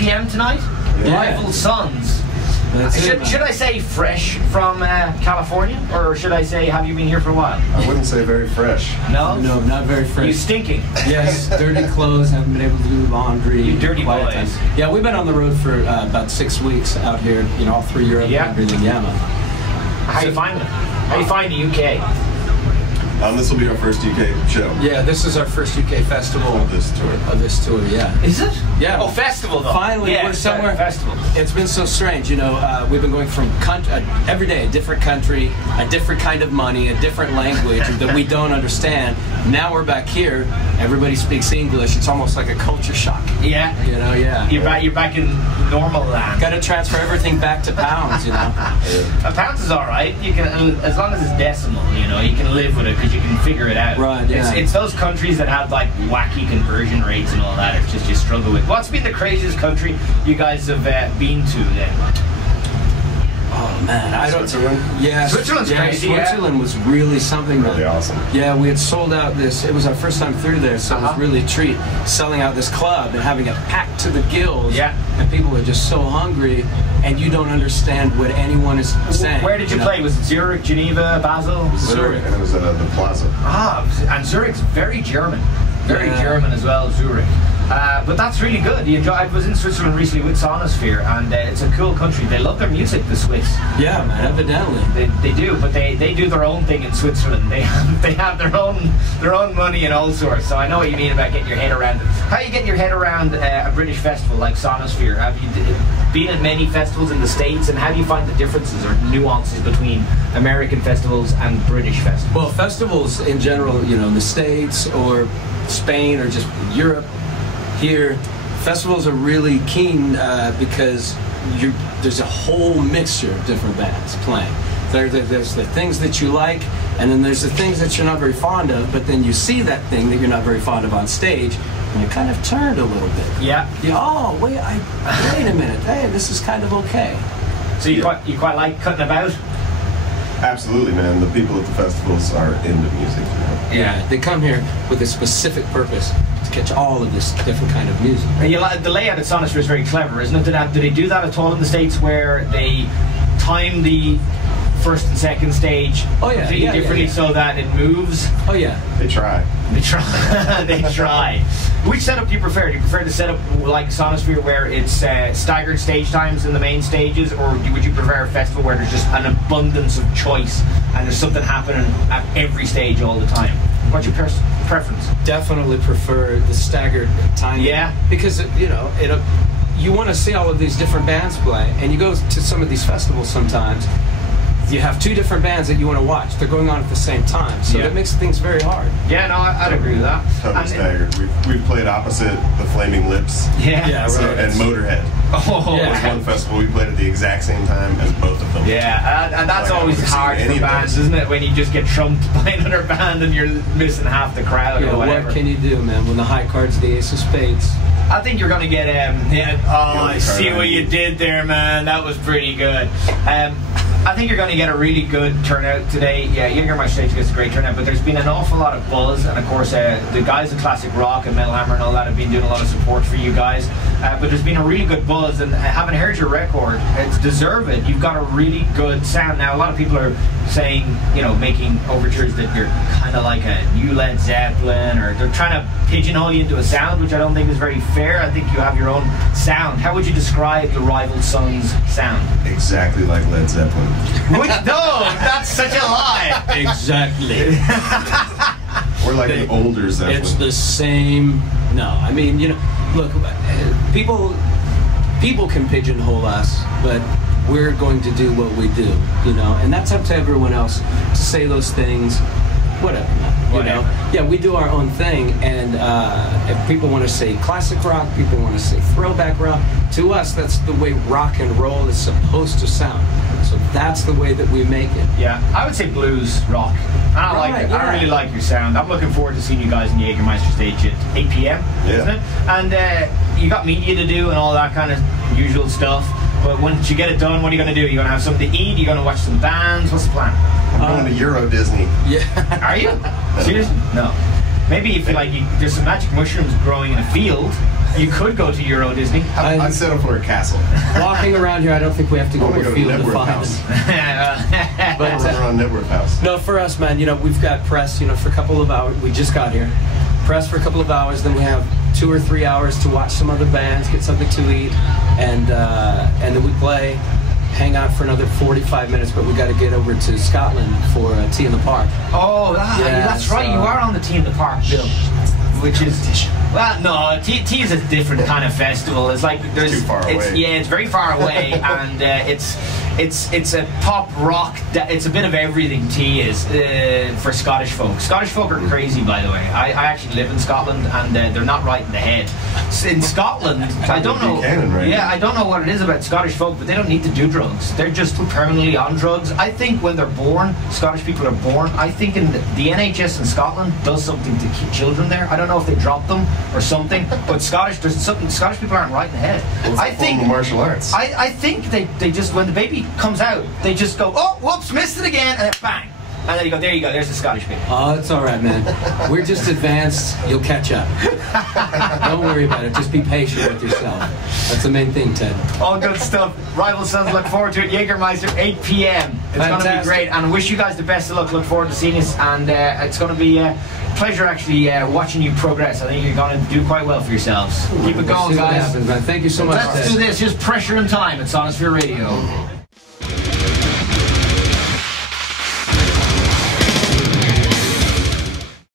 p.m. tonight. Yeah. Rival Sons. Should I say fresh from California, or should I say have you been here for a while? I wouldn't say very fresh. No? No, not very fresh. You stinking? Yes, dirty clothes, haven't been able to do laundry. You dirty boys. Yeah, we've been on the road for about 6 weeks out here, you know, all through Europe and everything. Yeah, man. How you find it? How you find the UK? This will be our first UK show. Yeah, this is our first UK festival Of this tour, yeah. Is it? Yeah. Oh, festival though. Finally, yeah, we're somewhere. Festival. It's been so strange, you know. We've been going from every day, a different country, a different kind of money, a different language that we don't understand. Now we're back here. Everybody speaks English. It's almost like a culture shock. Yeah. You know, yeah. You're back in normal land. Got to transfer everything back to pounds, you know. A pounds is all right. You can, as long as it's decimal, you know, you can live with it because you can figure it out. Right. Yeah. It's those countries that have like wacky conversion rates and all that. It's just you struggle with. What's been the craziest country you guys have been to then? Oh man, I don't. Switzerland? Yeah, Switzerland's crazy. Switzerland was really something. Really awesome. Yeah, we had sold out this. It was our first time through there, so it was really a treat. Selling out this club and having it packed to the gills. Yeah. And people are just so hungry, and you don't understand what anyone is saying. Where did you play? Was it Zurich, Geneva, Basel? Zurich. And it was at the Plaza. Ah, and Zurich's very German. Very German as well, Zurich. But that's really good. I was in Switzerland recently with Sonisphere, and it's a cool country. They love their music, the Swiss. Yeah, man, evidently. They do, but they do their own thing in Switzerland. They have their own money and all sorts. So I know what you mean about getting your head around it. How are you getting your head around a British festival like Sonisphere? Have you been at many festivals in the States, and how do you find the differences or nuances between American festivals and British festivals? Well, festivals in general, you know, in the States or Spain or just Europe, here, festivals are really keen because there's a whole mixture of different bands playing. There's the things that you like, and then there's the things that you're not very fond of, but then you see that thing that you're not very fond of on stage, and you're kind of turned a little bit. Yeah. Oh, wait a minute. Hey, this is kind of okay. So you quite like cutting about? Absolutely, man. The people at the festivals are into music. You know? Yeah, they come here with a specific purpose to catch all of this different kind of music. And the layout at Sonisphere is very clever, isn't it? Do they do that at all in the States where they time the first and second stage completely differently so that it moves? Oh yeah. They try. They try. They try. Which setup do you prefer? Do you prefer the setup like Sonisphere where it's staggered stage times in the main stages, or would you prefer a festival where there's just an abundance of choice and there's something happening at every stage all the time? What's your preference? Definitely prefer the staggered timing. Yeah. Because, you know, you want to see all of these different bands play, and you go to some of these festivals sometimes, you have two different bands that you want to watch. They're going on at the same time, so that makes things very hard. Yeah, no, I'd agree with that. Totally staggered. We've played opposite the Flaming Lips. Yeah, so, right. And Motorhead. Oh, There was one festival we played at the exact same time as both of them. Yeah, and that's Like, always hard for bands, isn't it? When you just get trumped by another band and you're missing half the crowd or whatever. What can you do, man, when the high card's the ace of spades? I think you're going to get, I see what you did there, man. That was pretty good. I think you're going to get a really good turnout today. Yeah, Jägermeister stage gets a great turnout, but there's been an awful lot of buzz, and of course the guys at Classic Rock and Metal Hammer and all that have been doing a lot of support for you guys. But there's been a really good buzz, and having heard your record, it's deserved. You've got a really good sound. Now, a lot of people are saying, you know, making overtures that you're kind of like a new Led Zeppelin, or they're trying to pigeonhole you into a sound, which I don't think is very fair. I think you have your own sound. How would you describe the Rival Sons sound? Exactly like Led Zeppelin. No, that's such a lie. Exactly. Or like an older Zeppelin. It's the same. No, I mean, you know, look, people can pigeonhole us, but we're going to do what we do, you know, and that's up to everyone else to say those things. Whatever, man. You know, yeah, we do our own thing, and if people want to say classic rock, people want to say throwback rock. To us, that's the way rock and roll is supposed to sound. So that's the way that we make it. Yeah, I would say blues rock. I like it. Yeah. I really like your sound. I'm looking forward to seeing you guys in the Jägermeister stage at 8 p.m. Isn't it? And you got media to do and all that kind of usual stuff. But once you get it done, what are you going to do? You're going to have something to eat? You're going to watch some bands? What's the plan? I'm going to Euro Disney. Yeah. Are you? Seriously? No. maybe if there's some magic mushrooms growing in a field, you could go to Euro Disney. I'd settle for a castle. Walking around here, I don't think we have to go to a field to Network find House. them. But Run around Network House. no, for us, man, we've got press, for a couple of hours. We just got here. Press for a couple of hours, then we have 2 or 3 hours to watch some other bands, get something to eat, and then we play, hang out for another 45 minutes, but we got to get over to Scotland for Tea in the Park. Oh, that's right. You are on the Tea in the Park bill, which is no. Tea is a different kind of festival. It's like It's too far away. Yeah, it's very far away, and it's a pop rock. It's a bit of everything. Tea is for Scottish folk. Scottish folk are crazy, by the way. I actually live in Scotland, and they're not right in the head. In Scotland, I don't know. Right? Yeah, I don't know what it is about Scottish folk, but they don't need to do drugs. They're just permanently on drugs. I think when they're born, Scottish people are born. I think the NHS in Scotland does something to keep children there. I don't know if they drop them or something, but Scottish people aren't right in the head. Well, it's I think martial arts. I think they just, when the baby comes out, they just go, oh, whoops, missed it again, and then bang. And then you go, there you go, there's the Scottish baby. Oh, it's all right, man. We're just advanced. You'll catch up. Don't worry about it. Just be patient with yourself. That's the main thing, Ted. All good stuff. Rival Sons, look forward to it. Jägermeister, 8 p.m. It's going to be great. And I wish you guys the best of luck. Look forward to seeing us. And it's going to be a pleasure actually watching you progress. I think you're going to do quite well for yourselves. Keep it going, See what guys. happens, man. Thank you so much, Let's Ted. do this. Just pressure and time at Sonisphere Radio.